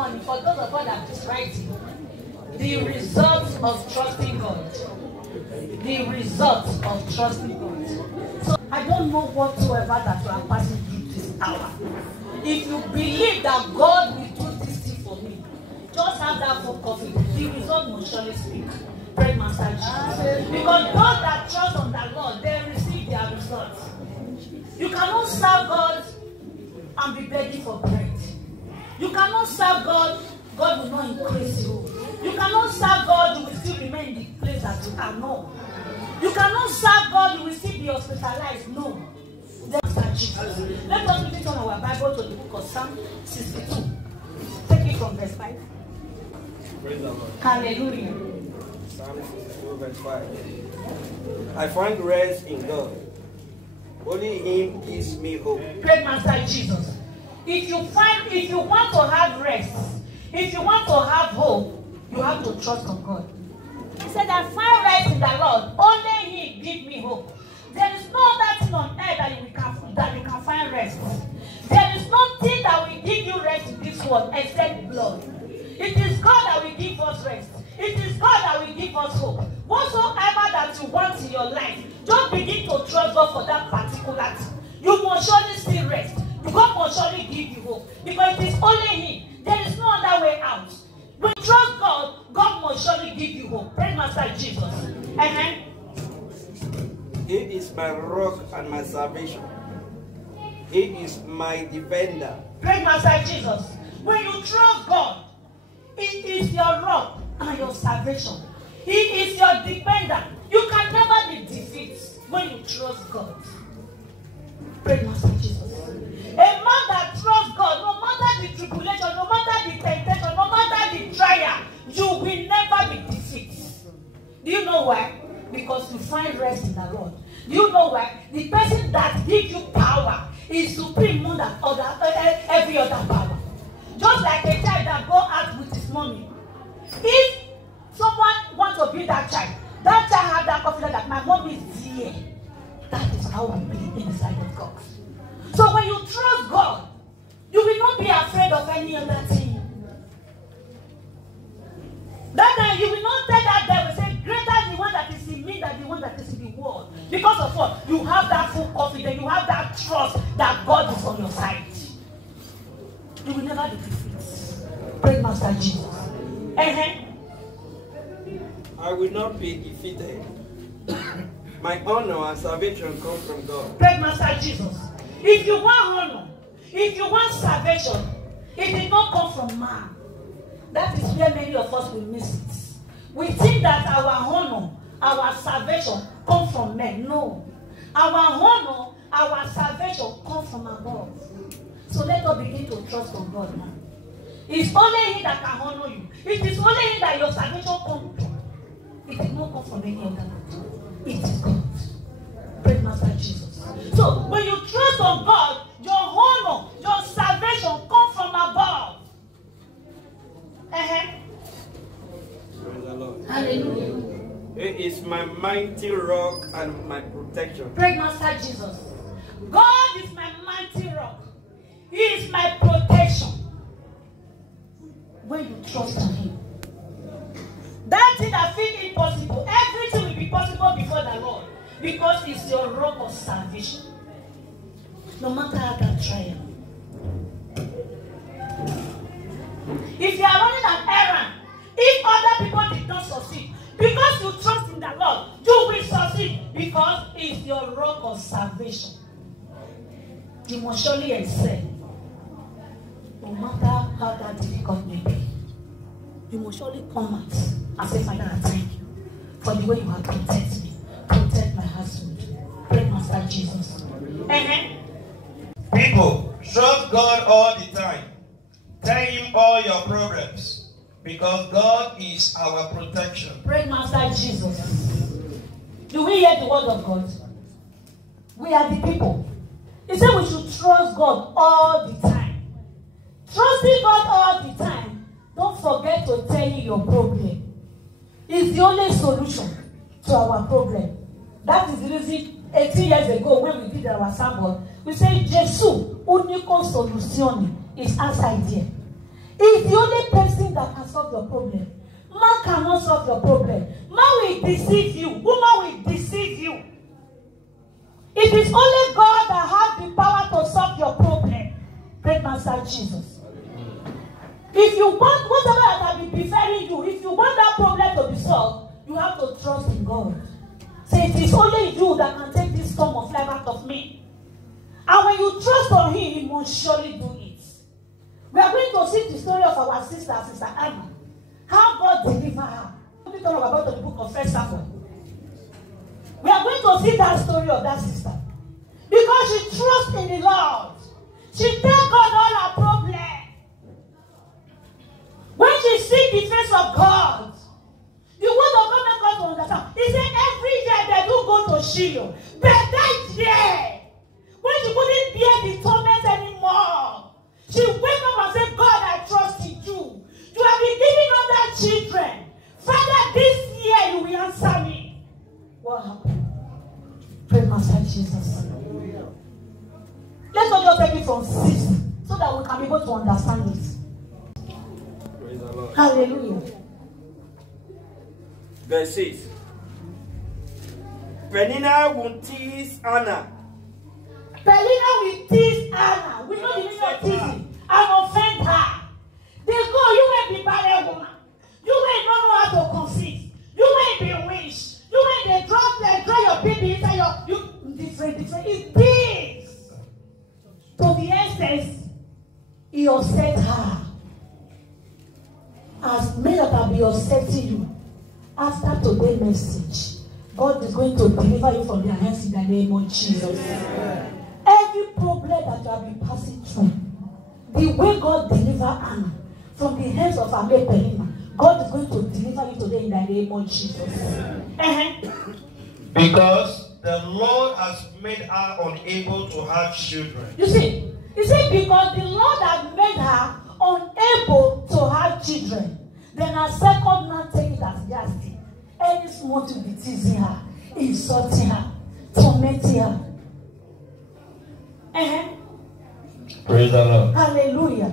morning, for those of us that is writing, the results of trusting God. The results of trusting God. So I don't know whatsoever that you are passing through this hour. If you believe that God will do this thing for me, just have that full coffee. The result will surely speak. Pray, Master Jesus. Because those that trust on the Lord, they receive their results. You cannot serve God and be begging for bread. You cannot serve God, God will not increase you. You cannot serve God, you will still remain in the place that you are. No. You cannot serve God, you will still be hospitalized. No. Let us read on our Bible to the book of Psalm 62. Take it from verse 5. Praise the Lord. Hallelujah. Psalm 62, verse 5. I find rest in God. Only Him gives me hope. Pray, Master Jesus. If you want to have rest, if you want to have hope, you have to trust on God. He said, I find rest in the Lord. Only He give me hope. There is no other thing on earth that you can find rest. There is nothing that will give you rest in this world except blood. It is God that will give us rest. It is God that will give us hope. Whatsoever that you want in your life, just begin to trust God for that particular thing. You must surely see rest. God must surely give you hope. Because it is only Him. There is no other way out. When you trust God, God must surely give you hope. Praise Master Jesus. He is my rock and my salvation. He is my defender. Praise Master Jesus. When you trust God, it is your rock and your salvation. He is your defender. You can never be defeated when you trust God. Praise Master Jesus. A man that trusts God, no matter the tribulation, no matter the temptation, no matter the trial, you will never be defeated. Do you know why? Because you find rest in the Lord. Do you know why? The person that gives you power is supreme more than every other power. Just like a child that goes out with his mommy. If someone wants to be that child have that confidence that my mom is here. That is how we be inside of God. So when you trust God, you will not be afraid of any other thing. That time you will not tell that devil, say, greater the one that is in me than the one that is in the world. Because of what? You have that full confidence, you have that trust that God is on your side. You will never be defeated. Praise Master Jesus. I will not be defeated. My honor and salvation come from God. Praise Master Jesus. If you want honor, if you want salvation, it did not come from man. That is where many of us will miss it. We think that our honor, our salvation come from men. No. Our honor, our salvation come from above. So let us begin to trust on God now. It's only Him that can honor you. It is only Him that your salvation comes from. It did not come from any other God. It is God. Praise Master Jesus. So when you trust on God, your honor, your salvation comes from above. Praise the Lord. Hallelujah. He is my mighty rock and my protection. Praise Master Jesus. God is my mighty rock. He is my protection. When you trust on Him, that thing that feels impossible, everything will be possible before the Lord. Because it's your rock of salvation. No matter how that trial. If you are running an errand, if other people did not succeed, because you trust in the Lord, you will succeed because it's your rock of salvation. You must surely excel. No matter how that difficult may be. You must surely come out and say, Father, I thank you for the way you have protected me. Protect my husband. Pray, Master Jesus. People, trust God all the time. Tell Him all your problems. Because God is our protection. Pray, Master Jesus. Do we hear the word of God? We are the people. He said we should trust God all the time. Trusting God all the time, don't forget to tell you your problem. It's the only solution to our problem. That is the reason 18 years ago when we did our sample, we said, Jesus, unico solution is outside here. is the only person that can solve your problem. Man cannot solve your problem. Man will deceive you. Woman will deceive you. It is only God that has the power to solve your problem. Great Master Jesus. If you want whatever that will be befalling you, if you want that problem to be solved, you have to trust in God. Say, it is only you that can take this storm of life out of me. And when you trust on Him, He must surely do it. We are going to see the story of our sister Anna. How God delivered her. Let me talk about the book of 1 Samuel. We are going to see that story of that sister. Because she trusts in the Lord. She tells God all her problems. When she sees the face of God, the word of God makes us to understand. He said every year they do go to Shiloh. But that year, when she couldn't bear the torment anymore, she wake up and said, God, I trust in you. You have been giving other children. Father, this year you will answer me. What happened? Praise Master Jesus. Let's not just take it from 6 so that we can be able to understand it. Praise the Lord. Hallelujah. Verse 6. Penina will tease Anna. Penina will tease Anna. We know the meaning of teasing. And offend her. They go, you may be barren woman. You may not know how to conceive. You may be witch. You may draw your baby inside different. It is. To the essence, he upset her. As many that have been upsetting you, after today's message, God is going to deliver you from their hands in the name of Jesus. Every problem that you have been passing through, the way God delivered Anna from the hands of our mate Penina, God is going to deliver you today in the name of Jesus. Because the Lord has made her unable to have children. You see, because the Lord has made her unable to have children, then her second man take it as nasty. Any small to be teasing her, insulting her, tormenting her. Praise the Lord. Hallelujah.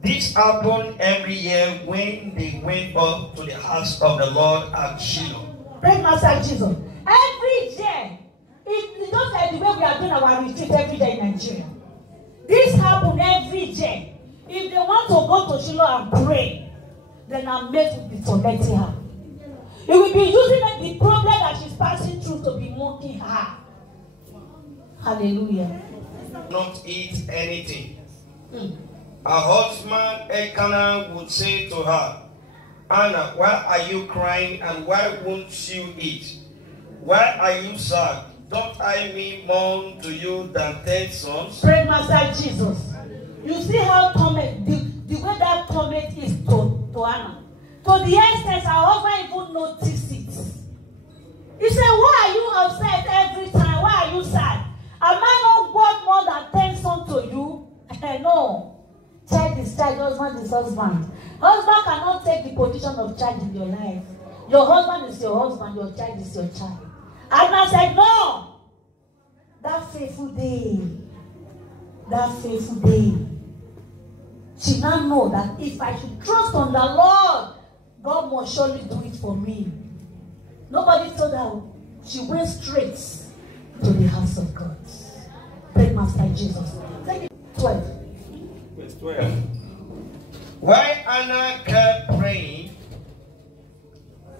This happened every year when they went up to the house of the Lord at Shiloh. Praise Master Jesus. Every year, it's just like the way we are doing our retreat every day in Nigeria. This happens every year. If they want to go to Shiloh and pray, then our mate will be tormenting her. It will be using the problem that she's passing through to be mocking her. Hallelujah. Not eat anything. Her husband Elkanah would say to her, Anna, why are you crying and why won't you eat? Why are you sad? Don't I mean more to you than 10 sons? Praise Master Jesus. You see how torment, the way that torment is to Anna. To the extent her husband even noticed it. He said, why are you upset every time? Why are you sad? Am I not worth more than 10 sons to you? No. Child is child, husband is husband. Husband cannot take the position of child in your life. Your husband is your husband, your child is your child. Anna said, no. That faithful day, she now know that if I should trust on the Lord, God must surely do it for me. Nobody told her. She went straight to the house of God. Praise Master Jesus. 12. Verse 12. While Anna kept praying,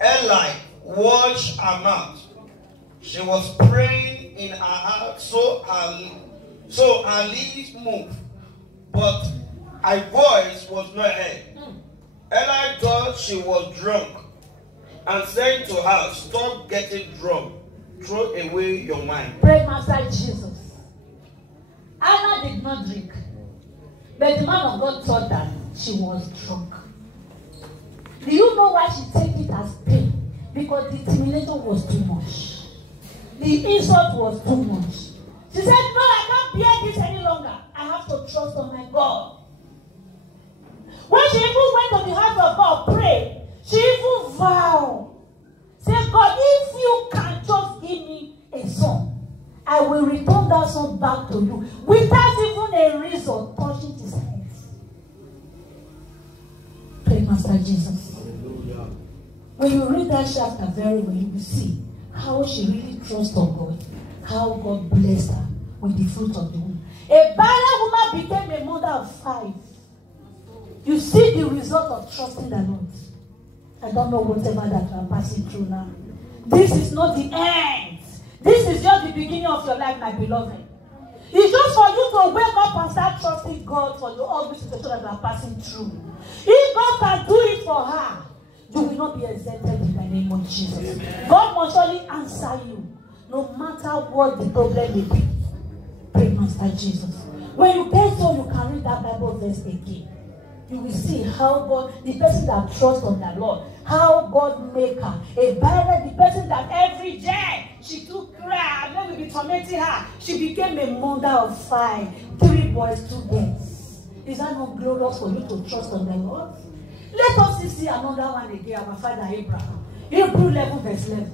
Eli watched her mouth. She was praying in her heart, so her lips moved, but her voice was not heard. Eli thought she was drunk and said to her, stop getting drunk. Throw away your mind. Praise Master Jesus. Anna did not drink, but the man of God thought that she was drunk. Do you know why she took it as pain? Because the humiliation was too much. The insult was too much. She said, no, I can't bear this any longer. I have to trust on my God. When she even went to the house of God, pray, she even vowed. Say, God, if you can just give me a son, I will return that son back to you without even a reason touching his hands. Master Jesus. Hallelujah. When you read that chapter very well, you will see how she really trusts on God, how God blessed her with the fruit of the womb. A barren woman became a mother of 5. You see the result of trusting the Lord. I don't know whatever that you are passing through now. This is not the end. This is just the beginning of your life, my beloved. It's just for you to wake up and start trusting God for all these situations that you are passing through. If God can do it for her, you will not be exempted in the name of Jesus. Amen. God must surely answer you, no matter what the problem may be. Pray, Master Jesus. When you get so, you can read that Bible verse again. You will see how God, the person that trusts on the Lord, how God make her a barren, the person that every day she took cry and then we be tormenting her. She became a mother of 5, 3 boys, 2 girls. Is that not glorious for you to trust on the Lord? Let us see another one again, our father Abraham. Hebrew 11 verse 11.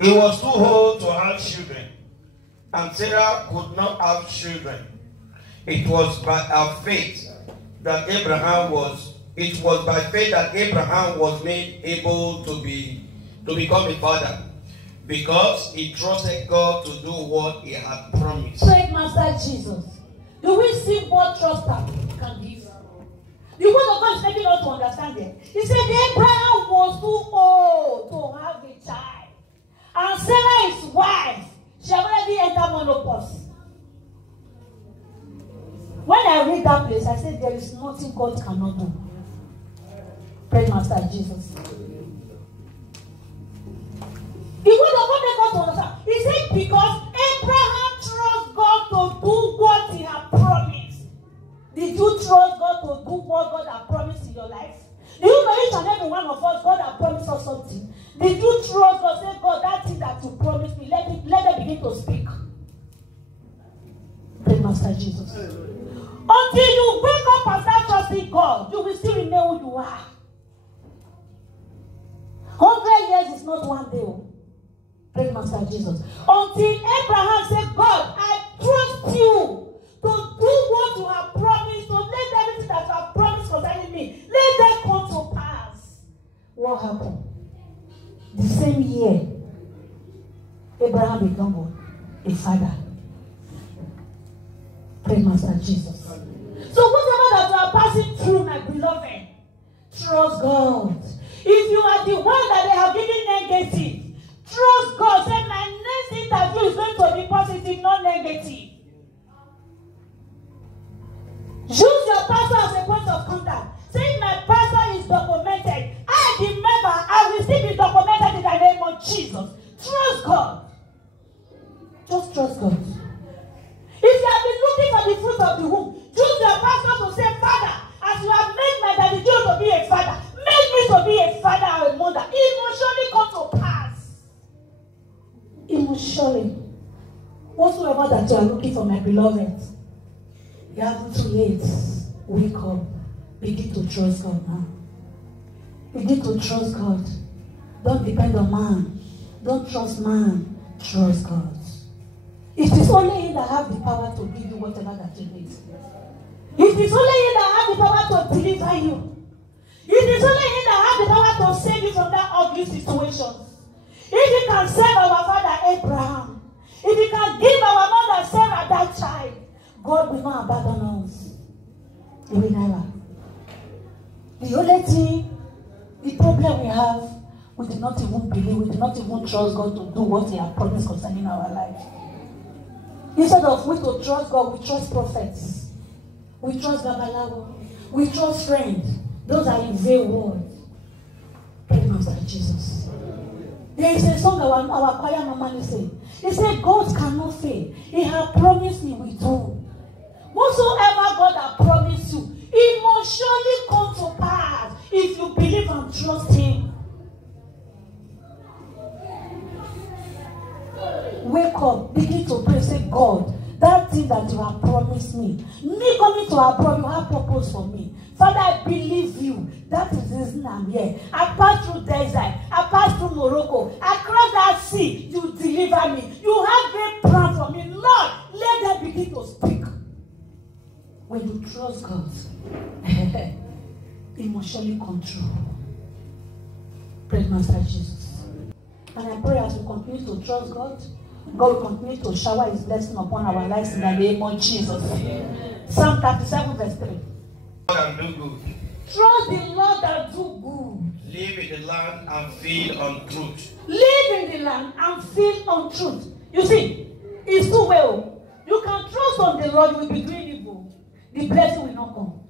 He was too old to have children, and Sarah could not have children. It was by her faith that Abraham was made able to become a father, because he trusted God to do what he had promised. Praise Master Jesus. Do we see what trust can give? The word of God is making us to understand it. He said Abraham was too old to have a child. And Sarah, his wife, she already entered menopause. When I read that place, I said there is nothing God cannot do. Praise Master Jesus. The word of God makes us to understand. He said because Abraham trusts God to do what he had promised. Did you trust God to do what God had promised in your life? Do you know each and every one of us, God has promised us something? Did you trust God? Say, God, that thing that you promised me, let it begin to speak. Praise Master Jesus. Until you wake up and start trusting God, you will still remain who you are. 100 years is not one day. Praise Master Jesus. Until Abraham said, God, I trust you to do what you have promised, to let everything that you have promised concerning me, let that come to pass. What happened? The same year, Abraham became a father. Praise Master Jesus. So whatever that you are passing through, my beloved, trust God. If you are the one that they have given negative, trust God. Say, my next interview is going to be positive, not negative. Use your pastor as a point of contact. Say, my pastor is documented. I, the member, I will still be documented in the name of Jesus. Trust God. Just trust God. If you have been looking for the fruit of the womb, choose your pastor to say, Father, as you have made my daddy Joe to be a father, make me to be a father or a mother. It will surely come to pass. It will surely. Whatsoever that you are looking for, my beloved, you haven't too late. Wake up. Begin to trust God now. Begin to trust God. Don't depend on man. Don't trust man. Trust God. It is only Him that has the power to give you whatever that you need. It is only Him that has the power to deliver you. It is only Him that has the power to save you from that ugly situation. If He can save our father Abraham, if He can give our mother Sarah that child, God will not abandon us. He will never. The only thing, the problem we have, we do not even believe, we do not even trust God to do what He has promised concerning our life. Instead of we to trust God, we trust prophets. We trust Babalawo. We trust friends. Those are in vain words. Praise Master Jesus. There is a song our choir normally say. He said, God cannot fail. He has promised me we do. Whatsoever God has promised you, it must surely come to pass if you believe and trust Him. Wake up, begin to pray, say, God, that thing that you have promised me coming to abroad, you have purpose for me. Father, I believe you. That is the reason I'm here. I passed through desert. I passed through Morocco. I crossed that sea. You deliver me. You have great plan for me. Lord, let them begin to speak. when you trust God, He must surely come true. Praise Master Jesus. And I pray as we continue to trust God, God will continue to shower His blessing upon our lives in the name of Jesus. Psalm 37 verse 3. And do good. Trust the Lord and do good. Live in the land and feed on truth. Live in the land and feed on truth. You see, it's too well. You can trust on the Lord, you will be doing evil. The blessing will not come.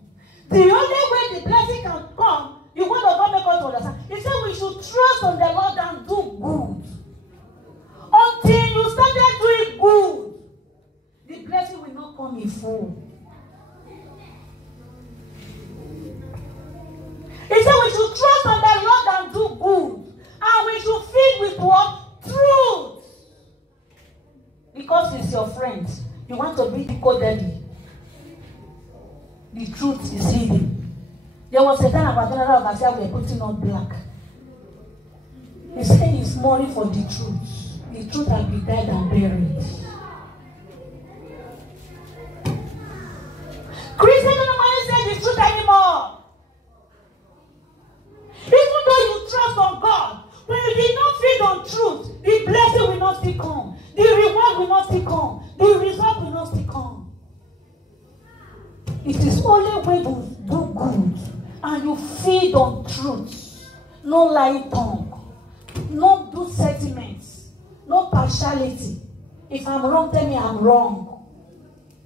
The only way the blessing can come, you want to God make us to understand. He said we should trust on the Lord and do good. Until you started doing good, the blessing will not come in full. He said we should trust on the Lord and do good. And we should feed with what? Truth. Because it's your friend. You want to be decoded. The truth is hidden. There was a time our general overseer we were putting on black. He said he's mourning for the truth. The truth has been dead and buried. Christians don't want to say the truth anymore. Even though you trust on God, when you did not feed on truth, the blessing will not still come. The reward will not still come. The result will not still come. It is only when you do good and you feed on truth, no lying tongue, no do sentiments, no partiality. If I'm wrong, tell me I'm wrong.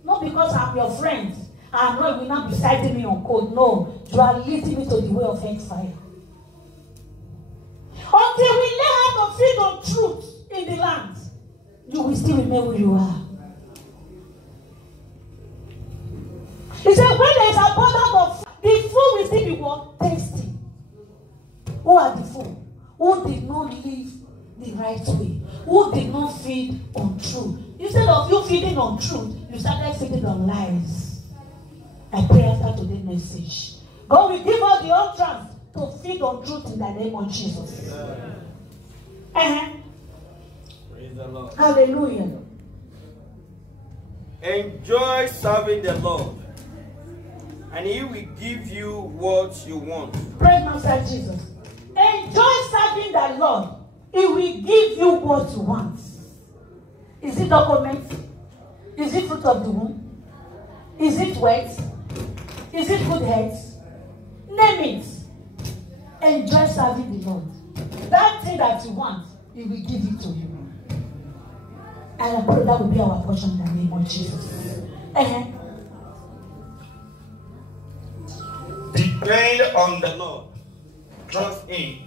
Not because I'm your friend. I'm not, you will not be citing me on code. No, you are leading me to the way of hellfire. Until we learn how to feed on truth in the land, you will still remain who you are. He said, when there is abundance of the food will still be what? Tasty. Who are the food? Who did not live the right way? Who did not feed on truth? Instead of you feeding on truth, you started feeding on lies. I pray after today's message, God will give us the utterance to feed on truth in the name of Jesus. Praise the Lord. Hallelujah. Enjoy serving the Lord, and He will give you what you want. Praise Master Jesus. Enjoy serving the Lord. He will give you what you want. Is it document? Is it fruit of the womb? Is it wealth? Is it good health? Name it. Enjoy serving the Lord. That thing that you want, He will give it to you. And I pray that will be our portion in the name of Jesus. Depend on the Lord. Trust Him.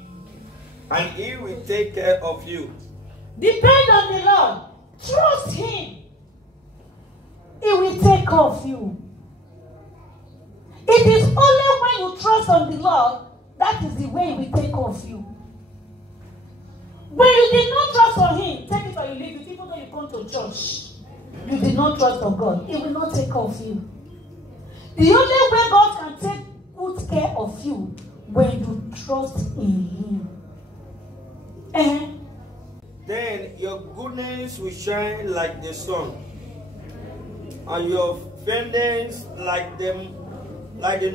And He will take care of you. Depend on the Lord. Trust Him. He will take care of you. It is only when you trust on the Lord that is the way He will take care of you. When you did not trust on Him, take it or you leave it, even though you come to church, you did not trust on God, He will not take care of you. The only way God can take good care of you when you trust in Him. Then your goodness will shine like the sun, and your fairness like the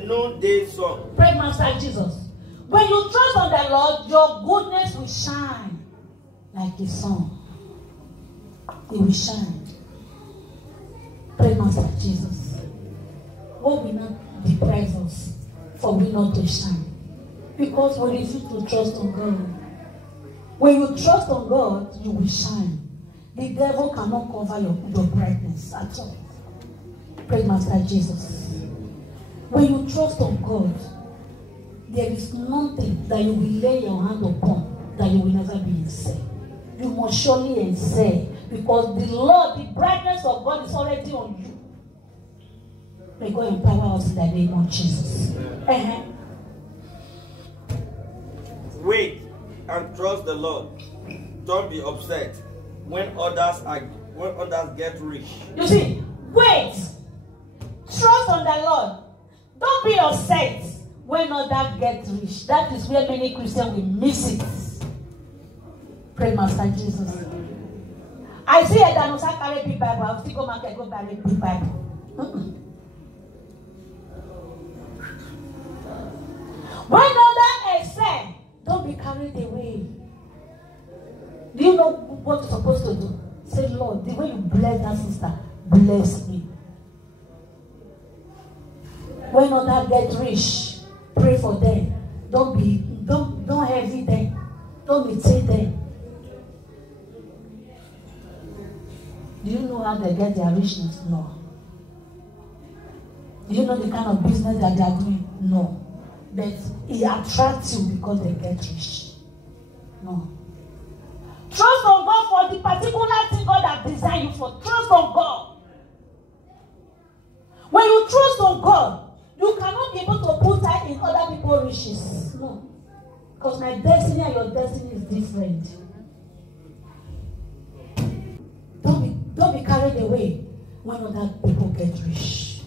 noonday sun. Pray, Master Jesus. When you trust on the Lord, your goodness will shine like the sun. It will shine. Pray, Master Jesus. God will not deprive us for we not to shine. Because we refuse to trust on God. When you trust on God, you will shine. The devil cannot cover your brightness at all. Pray, Master Jesus. When you trust on God, there is nothing that you will lay your hand upon that you will never be insane. You must surely insane, because the Lord, the brightness of God is already on you. May God empower us in the name of Jesus. Wait and trust the Lord. Don't be upset when others get rich. You see, wait. Trust on the Lord. Don't be upset when others get rich. That is where many Christians will miss it. Pray, Master Jesus. I see a Danusa carry big Bible. I'll still go market, go carry big Bible. bless me. When others get rich, pray for them. Don't heavy them. Don't imitate them. Do you know how they get their richness? No. Do you know the kind of business that they are doing? No. But it attracts you because they get rich. No. Trust on God for the particular thing God has designed you for. Trust on God. When you trust on God, you cannot be able to put that in other people's riches. No. Because my destiny and your destiny is different. Don't be carried away when other people get rich.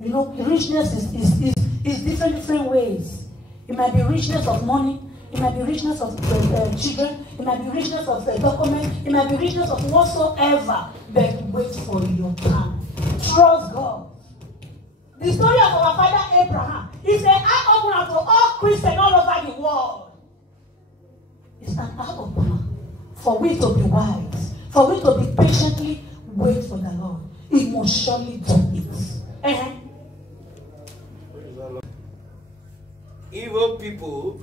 You know, richness is different ways. It might be richness of money. It might be richness of children. It might be richness of document. It might be richness of whatsoever. But wait for your time. Trust God. The story of our father Abraham is an eye-opener to all Christians all over the world. It's an eye-opener for we to be wise, for we to be patiently wait for the Lord. He must surely do it. Evil people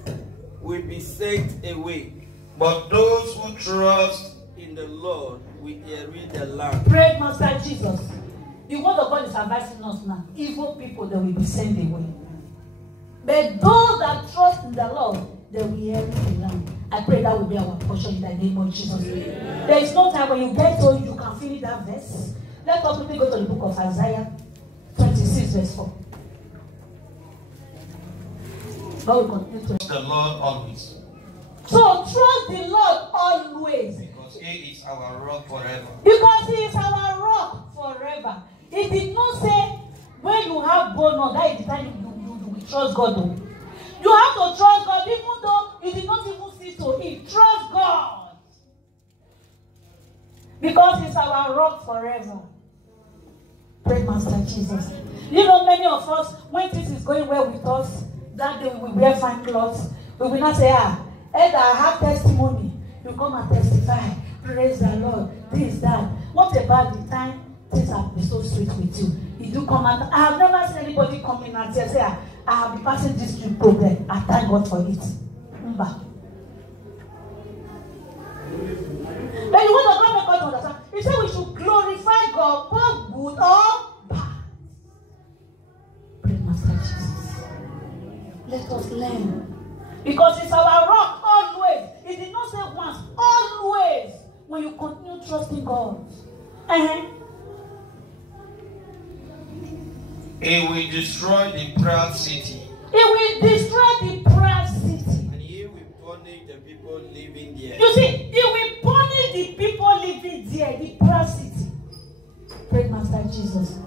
will be sent away, but those who trust in the Lord will inherit the land. Pray, Master Jesus. The word of God is advising us now. Evil people, they will be sent away. But those that trust in the Lord, they will inherit the land. I pray that will be our portion in the name of Jesus. Amen. There is no time when you get to you can finish that verse. Let us quickly go to the book of Isaiah 26 verse 4. God will continue to trust the Lord always. So trust the Lord always. Because He is our rock forever. Because He is our rock forever. He did not say when you have bonus, that is the time you will trust God. Though. You have to trust God even though you did not even see to it. Trust God. Because He's our rock forever. Pray, Master Jesus. You know, many of us, when this is going well with us, that day we will wear fine clothes. We will not say, Ed, I have testimony. You come and testify. Praise the Lord. This, that. What about the time things have been so sweet with you? You do come and I have never seen anybody come in and say, I have been passing this problem. I thank God for it. But the word of God make us understand. He said we should glorify God, both good or bad. Pray, Master Jesus. Let us learn. Because it's our rock always. He did not say once, always. When you continue trusting God. He will destroy the proud city. He will destroy the proud city. And He will punish the people living there. You see, He will punish the people living there, the proud city. Pray, Master Jesus.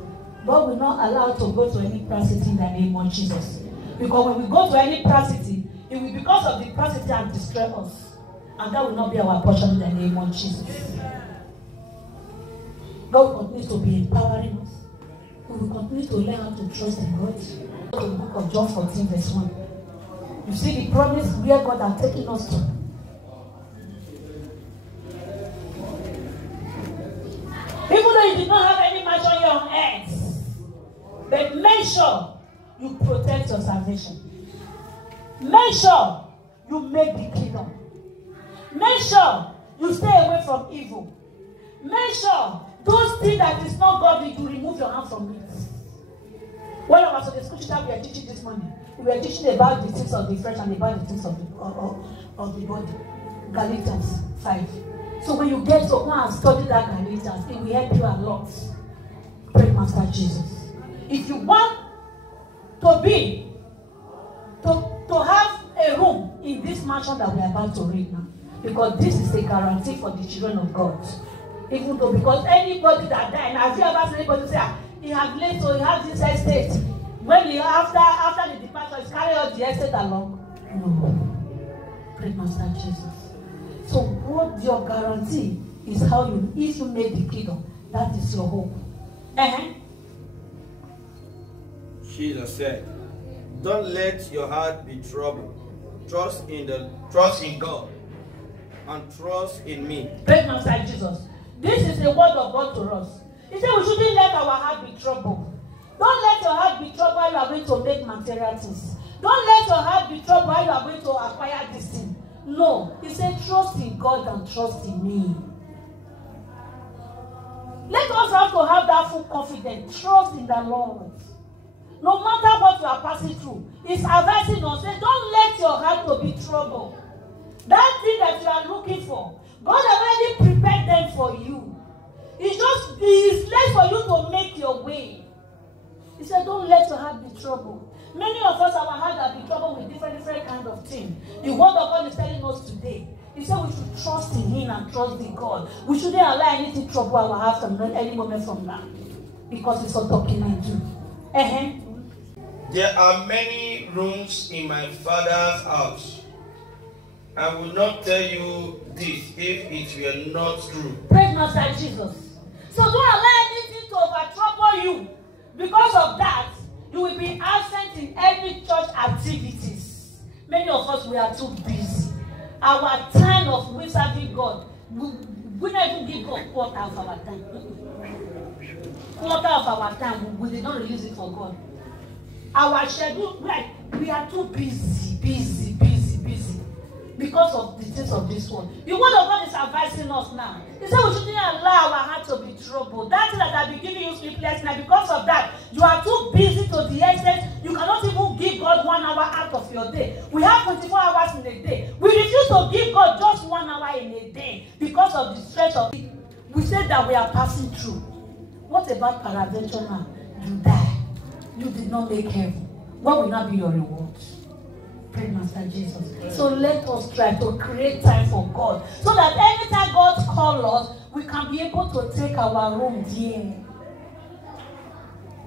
God will not allow to go to any proud city in the name of Jesus. Because when we go to any proud city, it will be because of the proud city and destroy us. And that will not be our portion in the name of Jesus. God continues to be empowering us. We will continue to learn how to trust in God. Go to the book of John 14 verse 1. You see the promise where God has taken us to. Even though you did not have any mansion here on earth, but make sure you protect your salvation. Make sure you make the kingdom. Make sure you stay away from evil. Make sure those things that is not godly, you remove your hand from it. One of us on the scripture that we are teaching this morning, we were teaching about the things of the flesh and about the things of the body. Galatians 5. So when you get to go and study that Galatians, it will help you a lot. Pray, Master Jesus. If you want to have a room in this mansion that we are about to read now, because this is a guarantee for the children of God. Even though, because anybody that died, have you ever seen anybody say, he has late, so he has this estate. When he after the departure, he's carry out the estate along. No. Pray, Master Jesus. So what your guarantee is how you, if you make the kingdom, that is your hope. Jesus said, don't let your heart be troubled. Trust in God and trust in me. Praise Master Jesus. This is the word of God to us. He said we shouldn't let our heart be troubled. Don't let your heart be troubled while you are going to make material things. Don't let your heart be troubled while you are going to acquire this thing. No. He said trust in God and trust in me. Let us have to have that full confidence. Trust in the Lord. No matter what you are passing through, He's advising us. Say, don't let your heart to be troubled. That thing that you are looking for, God already prepared them for you. It's left for you to make your way. He said, don't let your heart be troubled. Many of us, our heart have been troubled with different kinds of things. The word of God is telling us today. He said we should trust in Him and trust in God. We shouldn't allow anything trouble our heart from any moment from now. Because it's a document too. There are many rooms in my Father's house. I will not tell you this if it were not true. Praise Master Jesus. So don't allow anything to over-trouble you. Because of that, you will be absent in every church activities. Many of us, we are too busy. Our time of we serving God, we don't even give God quarter of our time. Quarter of our time, we did not release it for God. Our schedule, we are too busy. Because of the things of this world. The word of God is advising us now. He said we shouldn't allow our heart to be troubled. That thing that has been giving you sleepless night, because of that, you are too busy to the extent you cannot even give God 1 hour out of your day. We have 24 hours in a day. We refuse to give God just 1 hour in a day because of the stress of it. We said that we are passing through. What about peradventure now? You die. You did not make heaven. What will not be your reward? Praise Master Jesus. So let us try to create time for God, so that anytime God calls us, we can be able to take our room there.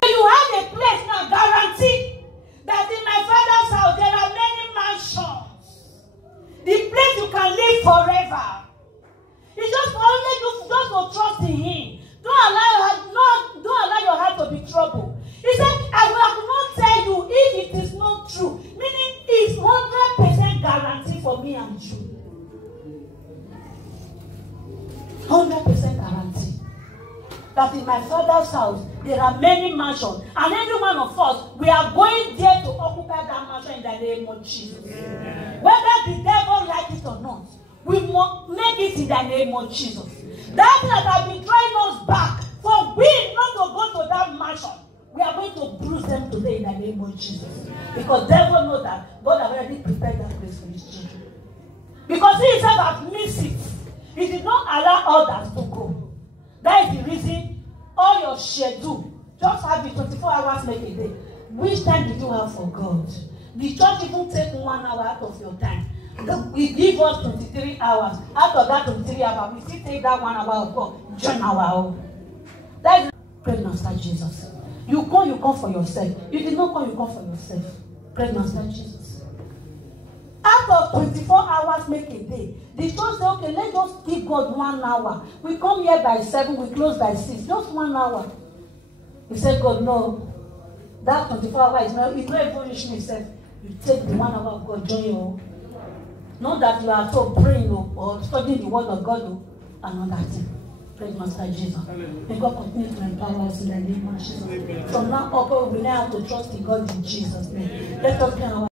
You have a place now, guarantee that in my Father's house there are many mansions. The place you can live forever. It's just for only you just to trust in Him. Don't allow your heart to be troubled. He said, I will not tell you if it is not true. Meaning it's 100% guarantee for me and you. 100% guarantee. That in my Father's house, there are many mansions. And every one of us, we are going there to occupy that mansion in the name of Jesus. Whether the devil likes it or not, we must make it in the name of Jesus. That has been drawing us back for we not to go to that mansion. We are going to bruise them today in the name of Jesus. Because devil knows that God has already prepared that place for His children. Because He Himself has missed it. He did not allow others to go. That is the reason all your schedule, just have it 24 hours make a day. Which time did you have for God? The church even take 1 hour out of your time. We give us 23 hours. Out of that 23 hours, we still take that 1 hour of God. Join our own. That is praise Master Jesus. You come for yourself. You did not come, you come for yourself. Praise Master Jesus. Out of 24 hours make a day. The church say, okay, let's just give God 1 hour. We come here by 7, we close by 6. Just 1 hour. He said, God, no. That 24 hours is not even reaching itself. You take the 1 hour of God, join you. Not that you are so praying or studying the word of God, another thing. Praise Master Jesus. May God continue to empower us in the name of Jesus. From now on, we now have to trust in God in Jesus' name. Let us be our